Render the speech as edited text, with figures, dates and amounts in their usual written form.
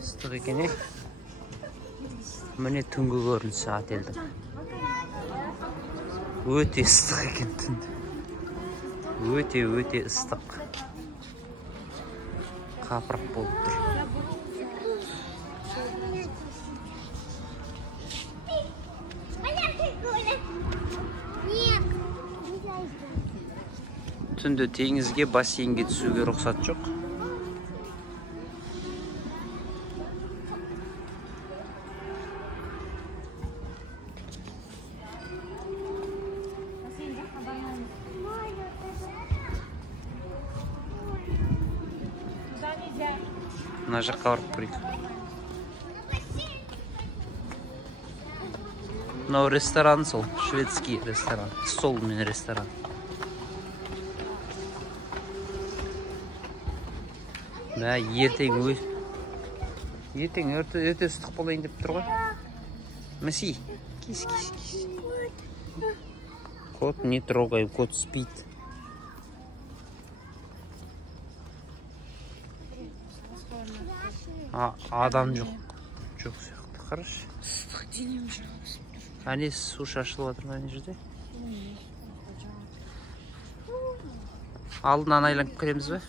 Ыстық екен, міне түнгі көрінісі отельдің. Өте ыстық екен түнде. Өте ыстық. Қапырық болып тұр. Түнде теңізге, бассейнге түсуге рұқсат жоқ. Мына жаққа барып көрейік. Мынау ресторан сол, шведский ресторан. Стол мен ресторан. Мә, ертең өте ыстық болайын деп тұр ғой. Мәси, кис. Кот не трогай, кот спит. Адам жоқ сияқты. Қарашы. Ыстық денем жалғыз. Әне су шашылып жатыр ма ана жерде? Алдынан айланып кіреміз бе?